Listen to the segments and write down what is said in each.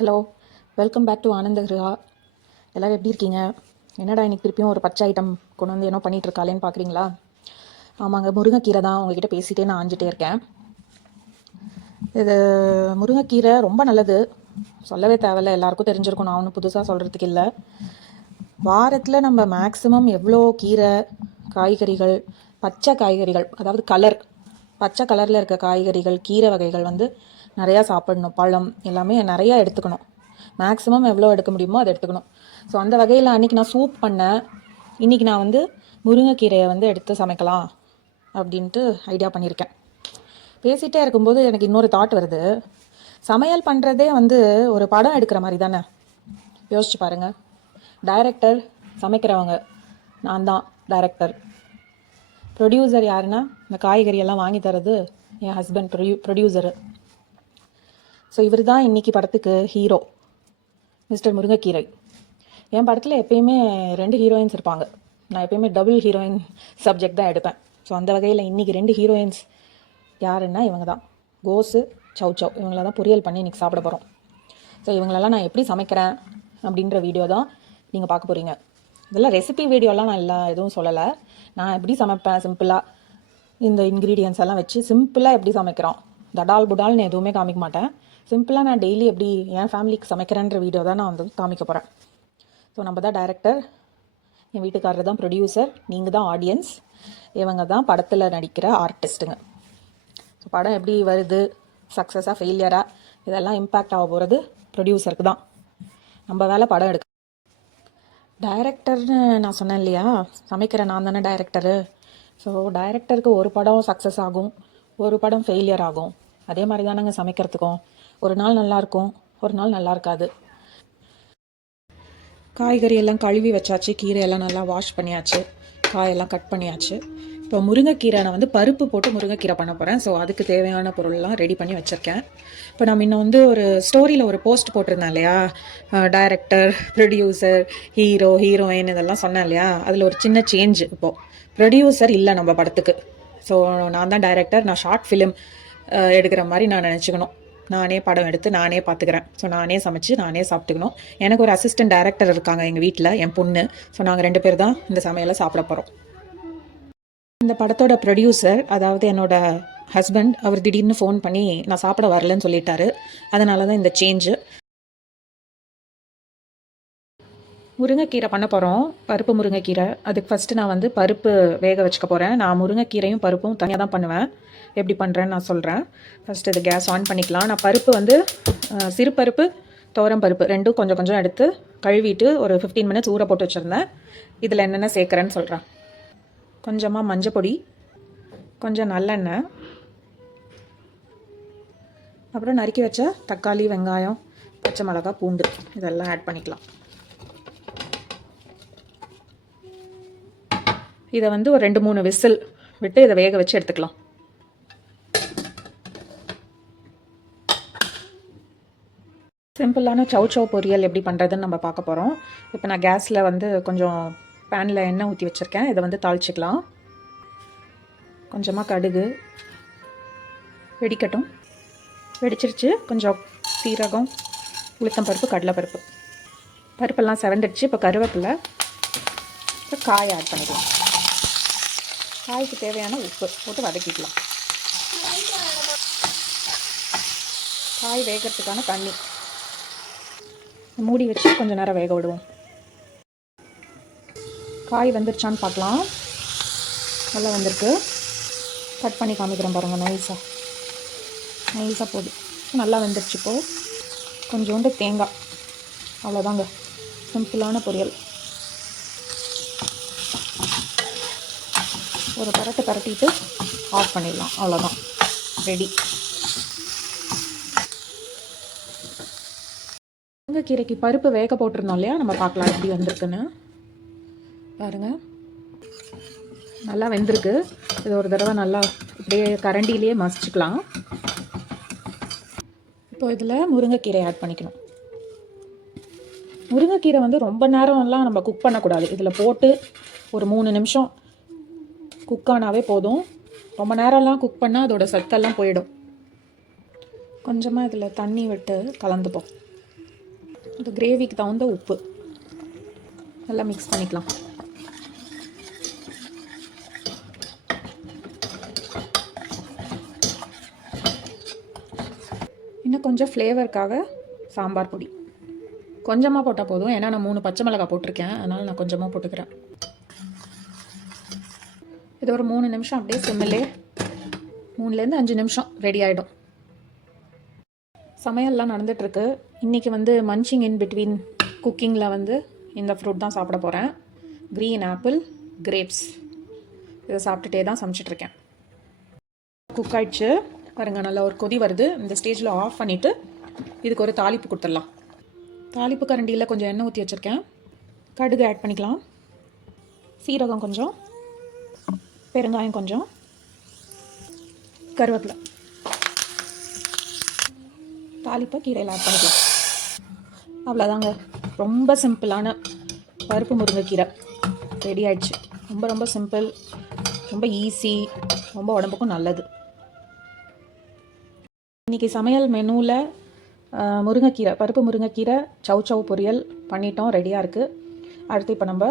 Hello, welcome back to ஆனந்த கிருஹா. எல்லோரும் எப்படி இருக்கீங்க? என்னடா இன்னைக்கு திருப்பியும் ஒரு பச்சை ஐட்டம் கொண்டு வந்து என்ன பண்ணிட்டு இருக்காளேன்னு பார்க்குறீங்களா? ஆமாங்க, முருங்கைக்கீரை தான் உங்ககிட்ட பேசிகிட்டே நான் ஆஞ்சிட்டே இருக்கேன். இது முருங்கைக்கீரை ரொம்ப நல்லது, சொல்லவே தேவையில்ல, எல்லாருக்கும் தெரிஞ்சிருக்கும். நான் ஒன்றும் புதுசாக சொல்கிறதுக்கு இல்லை. வாரத்தில் நம்ம மேக்ஸிமம் எவ்வளோ கீரை, காய்கறிகள், பச்சை காய்கறிகள், அதாவது பச்சை கலரில் இருக்க காய்கறிகள், கீரை வகைகள் வந்து நிறையா சாப்பிடணும். பழம் எல்லாமே நிறையா எடுத்துக்கணும். மேக்ஸிமம் எவ்வளோ எடுக்க முடியுமோ அதை எடுத்துக்கணும். ஸோ அந்த வகையில் அன்றைக்கி நான் சூப் பண்ணேன். இன்றைக்கி நான் வந்து முருங்கைக்கீரையை வந்து எடுத்து சமைக்கலாம் அப்படின்ட்டு ஐடியா பண்ணியிருக்கேன். பேசிகிட்டே இருக்கும்போது எனக்கு இன்னொரு தாட் வருது. சமையல் பண்ணுறதே வந்து ஒரு படம் எடுக்கிற மாதிரி தானே. யோசிச்சு பாருங்கள். டைரக்டர் சமைக்கிறவங்க, நான் தான் டைரக்டர். ப்ரொடியூசர் யாருன்னா இந்த காய்கறியெல்லாம் வாங்கி தரது என் ஹஸ்பண்ட் ப்ரொடியூசரு. ஸோ இவர் தான் இன்றைக்கி படத்துக்கு ஹீரோ, மிஸ்டர் முருங்கைக்கீரை. என் படத்தில் எப்பயுமே 2 ஹீரோயின்ஸ் இருப்பாங்க. நான் எப்பயுமே டபுள் ஹீரோயின் சப்ஜெக்ட் தான் எடுப்பேன். ஸோ அந்த வகையில் இன்றைக்கி 2 ஹீரோயின்ஸ் யாருன்னா இவங்க தான், கோஸு, சவ். இவங்கள தான் பொரியல் பண்ணி இன்றைக்கி சாப்பிட போகிறோம். ஸோ இவங்களெல்லாம் நான் எப்படி சமைக்கிறேன் அப்படின்ற வீடியோ தான் நீங்கள் பார்க்க போகிறீங்க. இதெல்லாம் ரெசிபி வீடியோலாம் நான் எதுவும் சொல்லலை. நான் எப்படி சமைப்பேன் சிம்பிளாக, இந்த இன்க்ரீடியன்ஸ் எல்லாம் வச்சு சிம்பிளாக எப்படி சமைக்கிறோம், தடால் புடால்னு எதுவுமே காமிக்க மாட்டேன். சிம்பிளாக நான் டெய்லி எப்படி என் ஃபேமிலிக்கு சமைக்கிறேன்ற வீடியோ தான் நான் வந்து காமிக்க போகிறேன். ஸோ நம்ம தான் டைரக்டர், என் வீட்டுக்காரர் தான் ப்ரொடியூசர், நீங்கள் தான் ஆடியன்ஸ், இவங்க தான் படத்தில் நடிக்கிற ஆர்டிஸ்ட்டுங்க. ஸோ படம் எப்படி வருது, சக்ஸஸாக ஃபெயிலியராக, இதெல்லாம் இம்பேக்ட் ஆக போகிறது ப்ரொடியூசருக்கு தான். நம்ம வேலை படம் எடுக்க. டைரக்டர்னு நான் சொன்னேன் இல்லையா, சமைக்கிற நான் தானே டைரக்டரு. ஸோ டைரக்டருக்கு ஒரு படம் சக்ஸஸ் ஆகும், ஒரு படம் ஃபெயிலியர் ஆகும். அதே மாதிரி தானேங்க சமைக்கிறதுக்கும். ஒரு நாள் நல்லாயிருக்கும், ஒரு நாள் நல்லா இருக்காது. காய்கறி எல்லாம் கழுவி வச்சாச்சு, கீரையெல்லாம் நல்லா வாஷ் பண்ணியாச்சு, காயெல்லாம் கட் பண்ணியாச்சு. இப்போ முருங்கைக்கீரை நான் வந்து பருப்பு போட்டு முருங்கைக்கீரை பண்ண போகிறேன். ஸோ அதுக்கு தேவையான பொருள்லாம் ரெடி பண்ணி வச்சுருக்கேன். இப்போ நான் முன்ன வந்து ஒரு ஸ்டோரியில் ஒரு போஸ்ட் போட்டிருந்தேன் இல்லையா, டைரக்டர், ப்ரொடியூசர், ஹீரோயின் இதெல்லாம் சொன்னேன் இல்லையா, அதில் ஒரு சின்ன சேஞ்ச். இப்போது ப்ரொடியூசர் இல்லை நம்ம படத்துக்கு. ஸோ நான் தான் டைரக்டர். நான் ஷார்ட் ஃபிலிம் எடுக்கிற மாதிரி நான் நினச்சிக்கணும். நானே படம் எடுத்து நானே பார்த்துக்கிறேன். ஸோ நானே சமைச்சு நானே சாப்பிட்டுக்கணும். எனக்கு ஒரு அசிஸ்டன்ட் டைரக்டர் இருக்காங்க எங்கள் வீட்டில், என் பொண்ணு. ஸோ நாங்கள் 2 பேர் தான் இந்த சமையலை சாப்பிட போகிறோம். இந்த படத்தோட ப்ரொடியூசர், அதாவது என்னோட ஹஸ்பண்ட், அவர் திடீர்னு ஃபோன் பண்ணி நான் சாப்பிட வரலன்னு சொல்லிட்டாரு. அதனால தான் இந்த சேஞ்சு. முருங்கைக்கீரை பண்ண போகிறோம், பருப்பு முருங்கைக்கீரை. அதுக்கு ஃபஸ்ட்டு நான் வந்து பருப்பு வேக வச்சுக்க போகிறேன். நான் முருங்கைக்கீரையும் பருப்பும் தனியாக தான் பண்ணுவேன். எப்படி பண்ணுறேன்னு நான் சொல்கிறேன். ஃபஸ்ட்டு இது கேஸ் ஆன் பண்ணிக்கலாம். நான் பருப்பு வந்து சிறுபருப்பு, துவரம் பருப்பு ரெண்டும் கொஞ்சம் கொஞ்சம் எடுத்து கழுவிட்டு ஒரு 15 மினிட்ஸ் ஊற போட்டு வச்சுருந்தேன். இதில் என்னென்ன சேர்க்குறேன்னு சொல்கிறேன். கொஞ்சமாக மஞ்சள் பொடி, கொஞ்சம் நல்லெண்ணெய், அப்புறம் நறுக்கி வச்ச தக்காளி, வெங்காயம், பச்சை மிளகாய், பூண்டு இதெல்லாம் ஆட் பண்ணிக்கலாம். இதை வந்து ஒரு 2-3 விசில் விட்டு இதை வேக வச்சு எடுத்துக்கலாம். சிம்பிளான சவ் பொரியல் எப்படி பண்ணுறதுன்னு நம்ம பார்க்க போகிறோம். இப்போ நான் கேஸில் வந்து கொஞ்சம் பேனில் எண்ணெய் ஊற்றி வச்சுருக்கேன். இதை வந்து தாளிச்சிக்கலாம். கொஞ்சமாக கடுகு வெடிக்கட்டும். வெடிச்சிருச்சு. கொஞ்சம் சீரகம், உளுத்தம்பருப்பு, கடலைப்பருப்பு, பருப்பெல்லாம் செவந்துடுச்சு. இப்போ கருவேப்பிலை, இப்போ காய் ஆட் பண்ணிக்கலாம். காய்க்கு தேவையான உப்பு போட்டு வதக்கிக்கலாம். காய் வேகிறதுக்கான தண்ணி மூடி வச்சு கொஞ்சம் நேரம் வேக விடுவோம். காய் வெந்துருச்சான்னு பார்க்கலாம். நல்லா வெந்திருக்கு. கட் பண்ணி காமிக்கிறேன் பாருங்கள். நைஸாக போகுது. நல்லா வெந்துருச்சு. இப்போது கொஞ்சோண்டு தேங்காய், அவ்வளோதாங்க. சிம்பிளான பொரியல். ஒரு பரட்டிட்டு ஆஃப் பண்ணிடலாம். அவ்வளோதான், ரெடி. முருங்கைக்கீரைக்கு பருப்பு வேக போட்டிருந்தோம் இல்லையா, நம்ம பார்க்கலாம் எப்படி வந்திருக்குன்னு. பாருங்கள், நல்லா வெந்திருக்கு. இது ஒரு தடவை நல்லா இப்படியே கரண்டிலேயே மசிச்சுக்கலாம். இப்போ இதில் முருங்கைக்கீரை ஆட் பண்ணிக்கணும். முருங்கைக்கீரை வந்து ரொம்ப நேரம்லாம் நம்ம குக் பண்ணக்கூடாது. இதில் போட்டு ஒரு 3 நிமிஷம் குக் ஆனாவே போதும். ரொம்ப நேரம்லாம் குக் பண்ணால் அதோட சத்தெல்லாம் போயிடும். கொஞ்சமாக இதில் தண்ணி விட்டு கலந்துப்போம். இந்த கிரேவிக்கு தகுந்த உப்பு நல்லா மிக்ஸ் பண்ணிக்கலாம். இன்னும் கொஞ்சம் ஃப்ளேவருக்காக சாம்பார் பொடி கொஞ்சமாக போட்டால் போதும். ஏன்னா நான் 3 பச்சை மிளகாய் போட்டிருக்கேன், அதனால் நான் கொஞ்சமாக போட்டுக்கிறேன். இது ஒரு 3 நிமிஷம் அப்படியே சிம்மிலே 3லேருந்து 5 நிமிஷம் ரெடி ஆகிடும். சமையல்லாம் நடந்துகிட்ருக்கு. இன்றைக்கி வந்து மன்ச்சிங் இன் பிட்வீன் குக்கிங்கில் வந்து இந்த ஃப்ரூட் தான் சாப்பிட போகிறேன். Green apple grapes. இதை சாப்பிட்டுட்டே தான் சமைச்சிட்ருக்கேன். குக் ஆயிடுச்சு பாருங்கள், நல்லா ஒரு கொதி வருது. இந்த ஸ்டேஜில் ஆஃப் பண்ணிவிட்டு இதுக்கு ஒரு தாளிப்பு கொடுத்துடலாம். தாளிப்பு கரண்டியில் கொஞ்சம் எண்ணெய் ஊற்றி வச்சுருக்கேன். கடுகு ஆட் பண்ணிக்கலாம். சீரகம் கொஞ்சம், பெருங்காயம் கொஞ்சம், கருவேப்பிலை. தாளிப்பை கீரையில் ஆட் பண்ணிக்கலாம். அவ்வளோதாங்க, ரொம்ப சிம்பிளான பருப்பு முருங்கைக்கீரை ரெடி ஆயிடுச்சு. ரொம்ப ரொம்ப சிம்பிள், ரொம்ப ஈஸி, ரொம்ப உடம்புக்கும் நல்லது. இன்றைக்கி சமையல் மெனுவில் முருங்கைக்கீரை, பருப்பு முருங்கைக்கீரை சவ் பொரியல் பண்ணிட்டோம், ரெடியாக இருக்குது. அடுத்து இப்போ நம்ம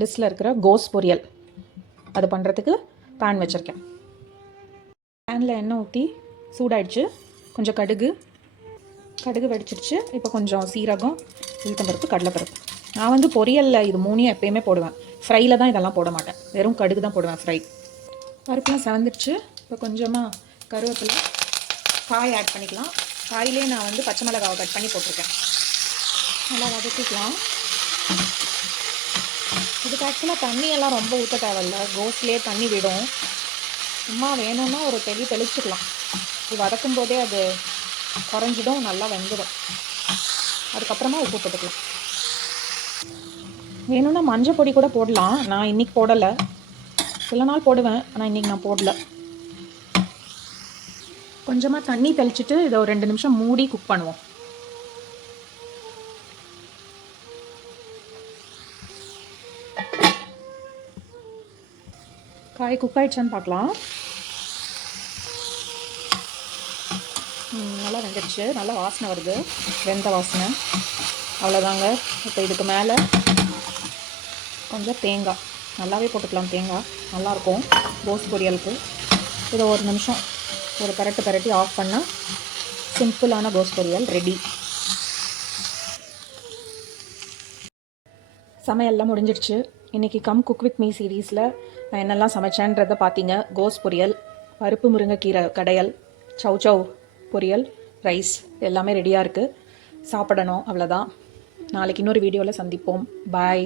லிஸ்ட்டில் இருக்கிற கோஸ் பொரியல் அது பண்ணுறதுக்கு பேன் வச்சுருக்கேன். பேனில் எண்ணெய் ஊற்றி சூடாயிடுச்சு. கொஞ்சம் கடுகு வெடிச்சிருச்சு. இப்போ கொஞ்சம் சீரகம், உளுத்தம்பருப்பு, கடலைப்பருப்பு. நான் வந்து பொரியலில் இது 3 எப்பயுமே போடுவேன். ஃப்ரையில் தான் இதெல்லாம் போட மாட்டேன், வெறும் கடுகு தான் போடுவேன் ஃப்ரை. பருப்புலாம் செவந்துடுச்சு. இப்போ கொஞ்சமாக கருவேப்பிலை, காய் ஆட் பண்ணிக்கலாம். காயிலே நான் வந்து பச்சை மிளகாவை கட் பண்ணி போட்டிருக்கேன். நல்லா வதக்கிக்கலாம். இதுக்கு ஆக்சுவலாக தண்ணியெல்லாம் ரொம்ப ஊற்ற தேவையில்ல, கோஸ்லேயே தண்ணி விடும். சும்மா வேணும்னா ஒரு தெளிச்சுக்கலாம். இது வதக்கும் போதே அது குறைஞ்சிடும், நல்லா வெந்துடும். அதுக்கப்புறமா உப்பு போட்டுக்கலாம். வேணும்னா மஞ்சள் பொடி கூட போடலாம். நான் இன்றைக்கி போடலை, சில நாள் போடுவேன், ஆனால் இன்றைக்கி நான் போடலை. கொஞ்சமாக தண்ணி தெளிச்சிட்டு இதை ஒரு 2 நிமிஷம் மூடி குக் பண்ணுவோம். காய் குக் ஆயிடுச்சான்னு பார்க்கலாம். நல்லா வெந்துடுச்சு, நல்லா வாசனை வருது, வெந்த வாசனை. அவ்வளோதாங்க. இப்போ இதுக்கு மேலே கொஞ்சம் தேங்காய் நல்லாவே போட்டுக்கலாம். தேங்காய் நல்லாயிருக்கும் கோஸ் பொரியலுக்கு. இதை ஒரு நிமிஷம் ஒரு பரட்டி ஆஃப் பண்ணால் சிம்பிளான கோஸ் பொரியல் ரெடி. சமையல்லாம் முடிஞ்சிடுச்சு. இன்றைக்கி கம் குக் வித் மீ சீரீஸில் நான் என்னெல்லாம் சமைச்சேன்றதை பார்த்தீங்க. கோஸ் பொரியல், பருப்பு முருங்கைக்கீரை கடையல், சவ் பொரியல், ரைஸ் எல்லாமே ரெடியாக இருக்குது. சாப்பிடணும், அவ்வளோதான். நாளைக்கு இன்னொரு வீடியோவில் சந்திப்போம். பாய்.